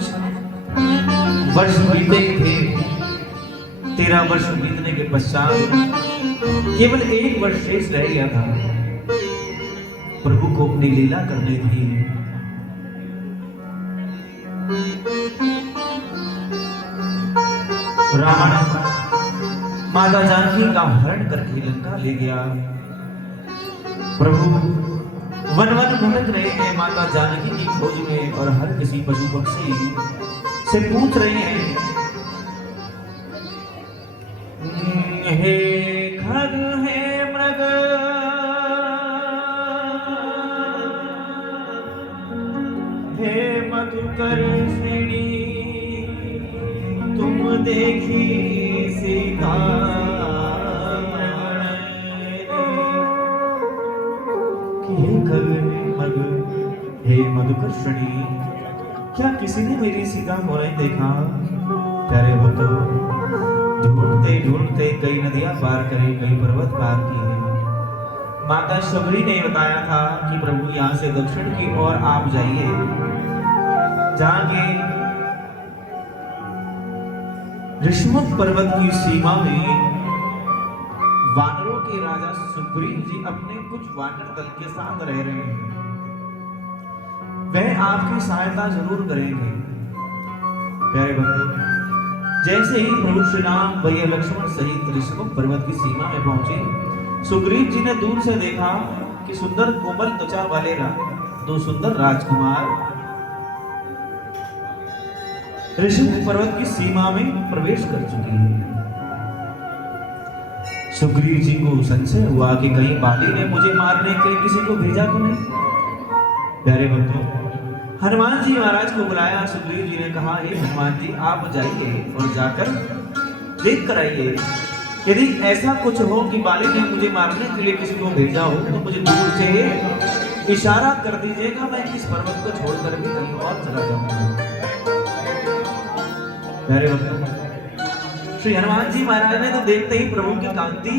कुछ वर्ष बीते थे। 13 वर्ष बीतने के पश्चात केवल 1 वर्ष शेष रह गया था। प्रभु को अपनी लीला करनी थी। रावण माता जानकी का हरण करके लंका ले गया। प्रभु वन वन भटक रहे हैं माता जानकी की खोज में और हर किसी पशु पक्षी से पूछ रहे हैं, हे खग हे मृग, हे मधुकर्षिणी, तुम देखी सीता हे मधुकर्षिणी, क्या किसी ने मेरी सीता को नहीं देखा? प्यारे भक्तों, ढूंढते ढूंढते कई नदियां पार करी, कई पर्वत पार किए। माता शबरी ने बताया था कि प्रभु यहाँ से दक्षिण की ओर आप जाइए, जहाँ के ऋषमुख पर्वत की सीमा में वानरों के राजा सुग्रीव जी अपने कुछ वानर दल के साथ रह रहे हैं। वह आपकी सहायता जरूर करेंगे। प्यारे भक्तों, जैसे ही प्रभु श्री राम भैया लक्ष्मण सहित ऋषमुख पर्वत की सीमा में पहुंचे, सुग्रीव जी ने दूर से देखा कि सुंदर कोमल त्वचा वाले 2 सुंदर राजकुमार ऋषमुख पर्वत की सीमा में प्रवेश कर चुके हैं। सुग्रीव जी को संशय हुआ कि कहीं बाली ने मुझे मारने के लिए किसी को भेजा तो नहीं। प्यारे बंधु, हनुमान जी महाराज को बुलाया। सुग्रीव जी ने कहा, हे हनुमान जी, आप जाइए और जाकर देख कर आइए। यदि ऐसा कुछ हो कि बाली ने मुझे मारने के लिए किसी को भेजा हो तो मुझे दूर से इशारा कर दीजिएगा, मैं इस पर्वत को छोड़कर भी कहीं और चला जाऊंगा। प्यारे बंधु, श्री हनुमान जी महाराज ने तो देखते ही प्रभु की कांति,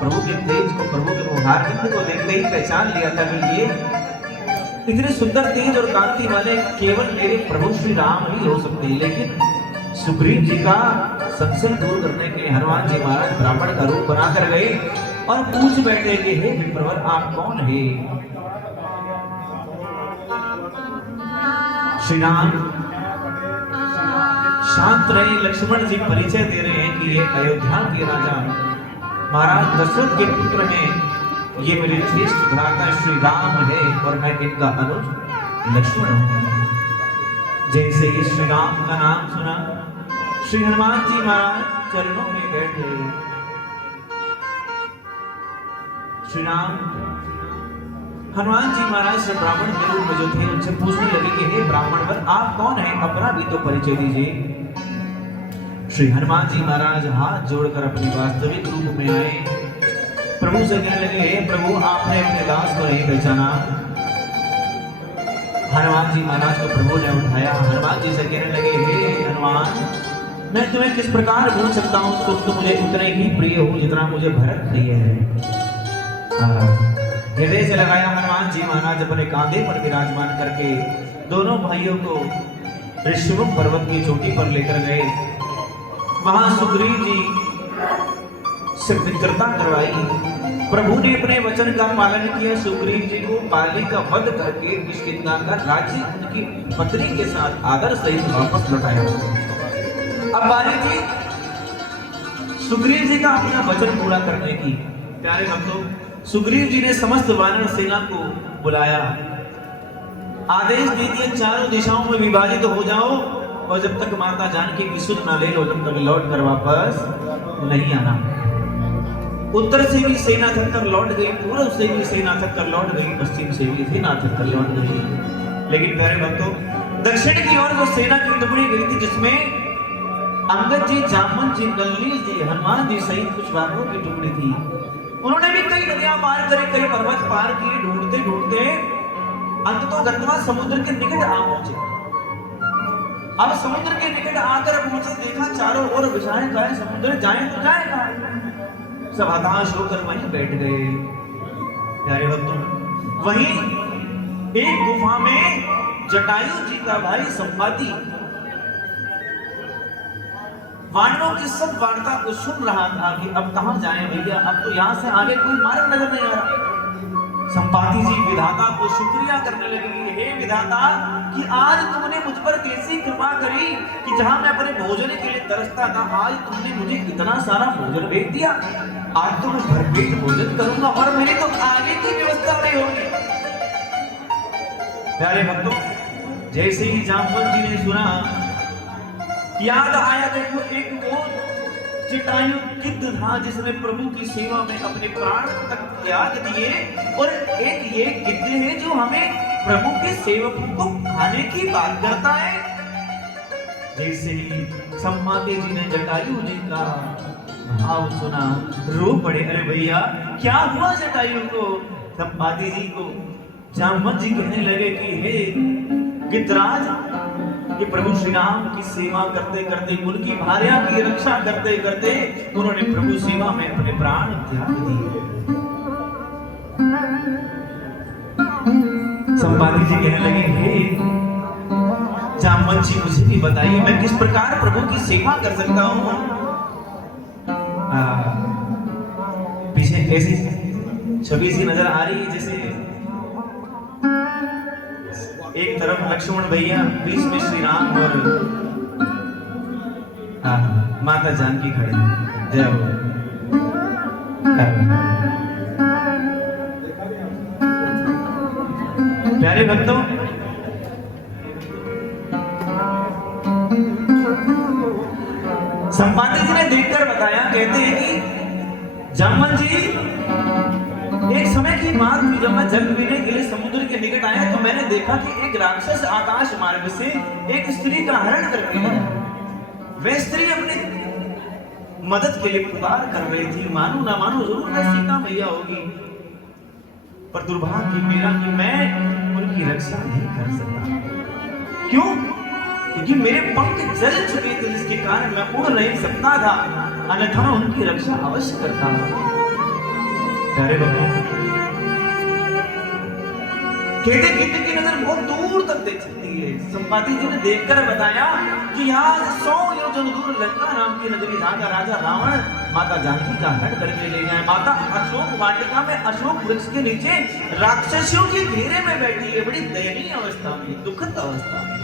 प्रभु के तेज को, प्रभु के मुहार बिंद को देखते ही पहचान लिया था कि ये इतने सुंदर तेज और कांति वाले केवल मेरे प्रभु श्री राम ही हो सकते हैं। लेकिन सुग्रीव जी का संशय दूर करने के लिए हनुमान जी महाराज ब्राह्मण का रूप बनाकर गए और पूछ बैठे कि हे विप्रवर, आप कौन है? श्री राम शांत रहे। लक्ष्मण जी परिचय दे रहे हैं कि ये अयोध्या के राजा महाराज दशरथ के पुत्र हैं। ये मेरे ज्येष्ठ भ्राता श्री राम है और मैं इनका अनुज लक्ष्मण हूं। जैसे ही श्री राम का नाम सुना, श्री हनुमान जी महाराज चरणों में बैठ गए। श्री राम हनुमान जी महाराज से ब्राह्मण के रूप में जो थे उनसे पूछने लगे कि हे ब्राह्मण वर, आप कौन हैं? अपना भी तो परिचय दीजिए। श्री हनुमान जी महाराज हाथ जोड़कर अपने वास्तविक रूप में आए। प्रभु से कहने लगे, हे प्रभु, आपने अपने दास को नहीं पहचाना? हनुमान जी महाराज को प्रभु ने उठाया। हनुमान जी से कहने लगे, हे हनुमान, मैं तुम्हें किस प्रकार भूल सकता हूँ? तुम तो मुझे उतने ही प्रिय हो जितना मुझे भरत प्रिय है। हृदय से लगाया हनुमान जी महाराज अपने कांधे पर विराजमान करके दोनों भाइयों को ऋषमुख पर्वत की चोटी पर लेकर गए। वहां सुग्रीव जी से मित्रता करवाई। प्रभु ने अपने वचन का पालन किया। सुग्रीव जी को बाली का वध करके किष्किंधा का राज्य उनकी पत्नी के साथ आदर सहित वापस लौटाया। अब बाली थी सुग्रीव जी का अपना वचन पूरा करने की। प्यारे भक्तों, सुग्रीव जी ने समस्त वानर सेना को बुलाया, आदेश दे दिए, चारों दिशाओं में विभाजित हो जाओ और जब तक माता जानकी की सुध न ले लो तब तक लौट कर वापस नहीं आना। उत्तर से भी सेना थककर लौट गई, पूर्व से भी सेना थककर लौट गई, पश्चिम से भी सेना थककर लौट गई। लेकिन प्यारे भक्तों, दक्षिण की ओर जो सेना की टुकड़ी गई थी जिसमें अंगद जी, जामवंत जी, नल्ली जी, हनुमान जी सहित कुछ वानरों की टुकड़ी थी, उन्होंने भी कई नदियां पार करी, कई पर्वत पार किए। ढूंढते ढूंढते अंततः गंगा समुद्र के निकट आ पहुंचे। अब समुद्र के निकट आकर पहुंचे, देखा चारों ओर विशाल है समुद्र, जाए तो जाए कहां? सब हताश होकर वहीं बैठ गए। प्यारे भक्तों, वहीं एक गुफा में जटायु जी का भाई संपाति वानरों की सब वार्ता को सुन रहा था कि अब कहां जाएं भैया, अब तो यहां से आगे कोई मार्ग नजर नहीं आ रहा। संपाति जी विधाता को शुक्रिया करने लगे, हे विधाता कि आज तुमने मुझ पर कैसी कृपा करी कि जहां मैं अपने भोजन के लिए तरसता था, आज तुमने मुझे इतना सारा भोजन भेज दिया। आज तो मैं भरपेट भोजन करूंगा और मेरी तो आगे की व्यवस्था नहीं होगी। प्यारे भक्तों, जैसे ही जामवंत जी ने सुना, याद आया देखो एक वो जटायु गिद्ध था जिसने प्रभु की सेवा में अपने प्राण तक त्याग दिए, और एक ये गिद्ध है जो हमें प्रभु के सेवकों को खाने की बात करता है। जैसे ही संपाति जी ने जटायु जी का भाव सुना, रो पड़े। अरे भैया क्या हुआ जटायु को? संपाति जी को जामवंत जी कहने लगे कि हे गिद्धराज, कि प्रभु श्री राम की सेवा करते करते, उनकी भार्या की रक्षा करते करते उन्होंने प्रभु सेवा में अपने प्राण त्याग दिए। संपाति जी कहने लगे, हे जामवंत जी मुझे भी बताइए मैं किस प्रकार प्रभु की सेवा कर सकता हूँ। पीछे ऐसी छवि सी नजर आ रही है जैसे एक तरफ लक्ष्मण भैया, बीच में श्री राम और माता जानकी खड़ी। जय हो। प्यारे भक्तों, संपाति जी ने देखकर बताया, कहते हैं कि जामवंत जी एक समय की बात थी, जब मैं जल पीने के लिए समुद्र के निकट आया तो मैंने देखा कि एक राक्षस आकाश मार्ग से एक स्त्री का हरण करके आया। वह स्त्री अपनी मदद के लिए पुकार कर रही थी, मानो ना मानो जरूर वह सीता मैया होगी, पर दुर्भाग्य मेरा कि मैं उनकी रक्षा नहीं कर सकता। क्यों? क्योंकि मेरे पंख जल चुके थे, जिसके कारण मैं उड़ नहीं सकता था, अन्यथा उनकी रक्षा अवश्य करता। प्यारे बच्चों, कहते गिद्ध की नजर बहुत दूर तक देख सकती है। संपाति जी ने देखकर बताया कि यहाँ 100 योजन दूर लंका नाम की नगरी जहाँ राजा रावण माता जानकी का हरण करके ले जाए। माता अशोक वाटिका में अशोक वृक्ष के नीचे राक्षसियों के घेरे में बैठी है, बड़ी दयनीय अवस्था में, दुखद अवस्था में।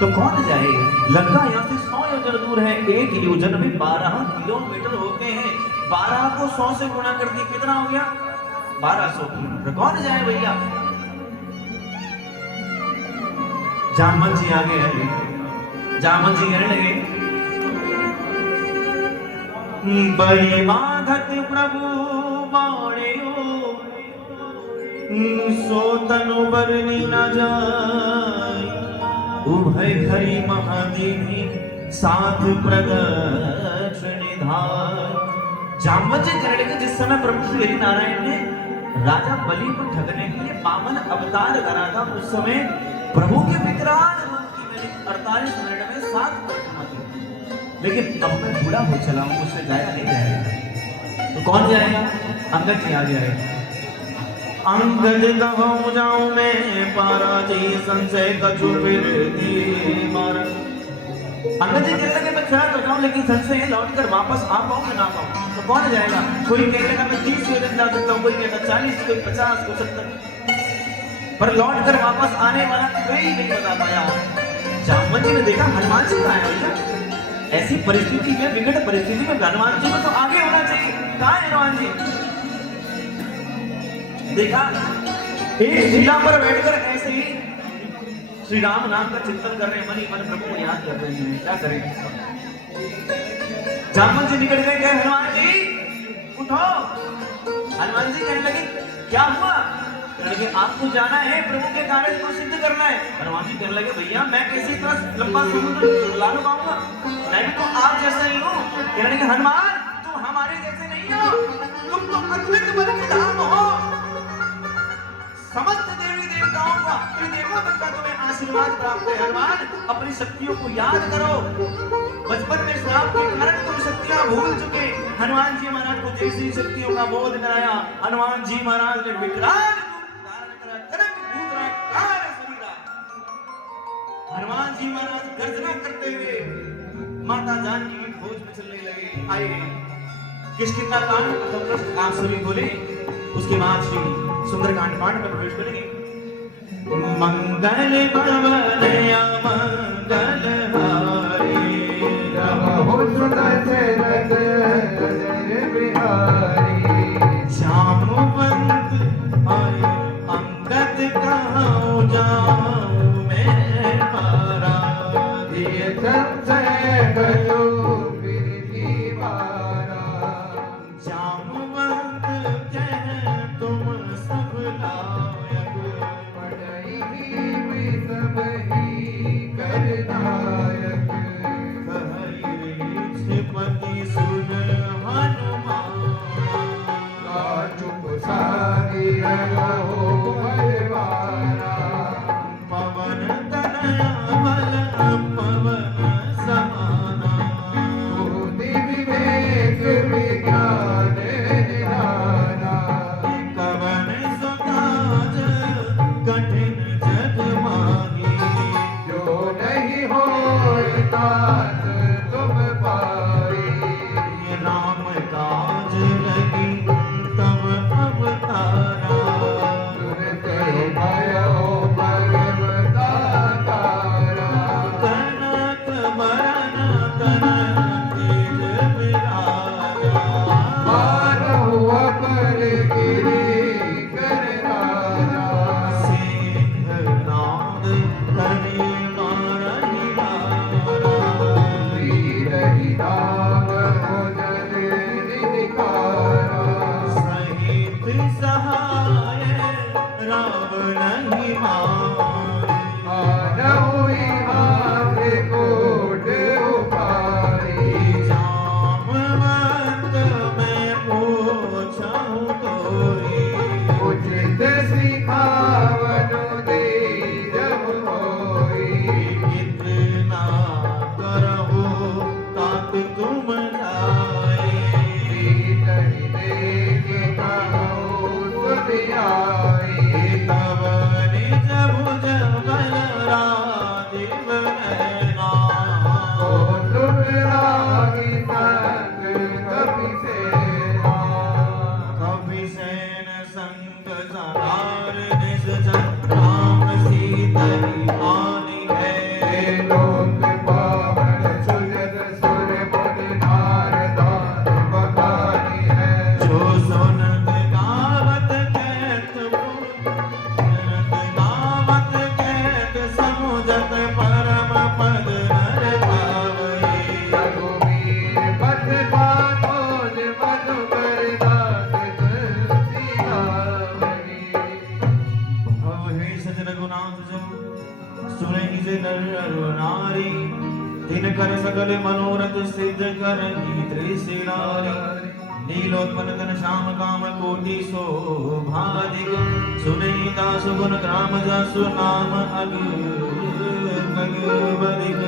तो कौन जाए? लंका यहाँ से 100 योजन दूर है। एक योजन में 12 किलोमीटर होते हैं। 12 को 100 से गुणा कर दिए, कितना हो गया? 1200 किलोमीटर। कौन जाए भैया? जामवंत जी आगे आए। जामवंत जी कहने लगे, बड़ी बाधत प्रभु बाणे सो तनु बरनी न जाए, उभय खरी महादेवी साथ प्रदक्ष निधाय। जामवंत जी कहने लगे, जिस समय प्रभु श्री हरि नारायण ने राजा बलि को ठगने के लिए वामन अवतार करा था, उस समय प्रभु के विकराल रूप की मैंने 48 मिनट में 7 परिक्रमा की। लेकिन अब मैं बूढ़ा हो चला हूं, मुझसे जाया नहीं जाएगा। तो कौन जाएगा? अंगद जी आगे आए। अंगद कहूं जाऊं मैं पारा जी, संशय कछु फिर दिए मारा। अंगद जी कहने लगे, मैं चला तो जाऊं, लेकिन संशय लौट कर वापस आ पाऊं कि ना पाऊं। तो कौन जाएगा? कोई कहने लगा मैं 30 योजन जा सकता हूं, कोई कहता 40, कोई 50, कोई 70, पर लौट कर वापस आने वाला कोई नहीं बता पाया। जामवंत जी ने देखा हनुमान जी कहाँ है भैया? ऐसी परिस्थिति में, विकट परिस्थिति में हनुमान जी को तो आगे होना चाहिए। कहाँ है हनुमान जी? देखा एक शिला पर बैठकर ऐसे ही श्री राम नाम का चिंतन कर रहे हैं, मन ही मन प्रभु को याद कर रहे हैं। क्या करें? जामवंत जी निकल गए, कहे हनुमान जी उठो। हनुमान जी कहने लगे, क्या हुआ? कहने लगे, आपको जाना है, प्रभु के कार्य को सिद्ध करना है। हनुमान जी कहने लगे, भैया मैं कैसे इतना लंबा समुद्र लालू पाऊंगा, मैं भी तो आप जैसा ही हूँ। कहने लगे, हनुमान तुम हमारे जैसे नहीं हो, तुम तो अद्भुत बल के धाम हो। समस्त देवी देवताओं का, त्रिदेवों तक का तुम्हें आशीर्वाद प्राप्त है। हनुमान अपनी शक्तियों को याद करो, बचपन में श्राप के कारण तुम शक्तियां भूल चुके। हनुमान जी महाराज को जैसी शक्तियों का बोध कराया, हनुमान जी महाराज ने विकराल रूप धारण करा, कनक पुत्र कार श्री हनुमान जी महाराज गर्जना करते हुए माता जानकी की खोज में चलने लगे। आए किष्किंधा कांड प्रथम आप सभी बोले, उसके बाद श्री सुंदरकांड पाठ में प्रवेश करेंगे। मंगल भवन मंगल हारी हो सुदर्शन बिहारी जामुवंत आए अंगद कहां जाऊं मैं मारा दिए संशय बलो विधि वारा जामुवंत कह तुम सब लायक पढ़ई भी सब ही करनायक पति सुन हनुमान चुप सारी रहो बलवाना पवन तनया बल पवन समाना बुद्धि विवेक विज्ञान निधाना कवन सुकाज कठिन जग माही जो नहीं हो तात तुम पाई राम काज लगी तब अवतारा तुरंत भयो भगवता तारा कनक बरन तनय तेज विराजा मानव अपर गिरी कर राजा सिंहनाद तनि मारहि मारा वीर ही राम भजन निधिकारा सहित सहाय रावण ही मारे आनहुई हाथ कोट उपारी जामवंत मैं पूछूं तोरी उचित सिखावनु दे जब होई कितना करहु तात तुम लाए सीतहि देख कहो सुधियाई तब निज भुज बल राजीव नयना को तुम रागी संग कपि सेना कपि सेन संग सहार निज जन राम सीतहि आनि है लोक पावन सुजन सुर मुनि नारदान बखानी है जो सुनत गावत कहत गावत कहत समुझत परम पद नर पावई रघुवीर पथ पाथोज मधुकर दास सियावरी अब हे सज रघुनाथ जो सुनहि जे नर अरु नारी दिन कर सकल मनोरथ सिद्ध करहि त्रिशिरारी नीलोत्पल घन श्याम काम कोटि शोभाधिक सुनहि दास गुण ग्राम जसु नाम अग भगवदिक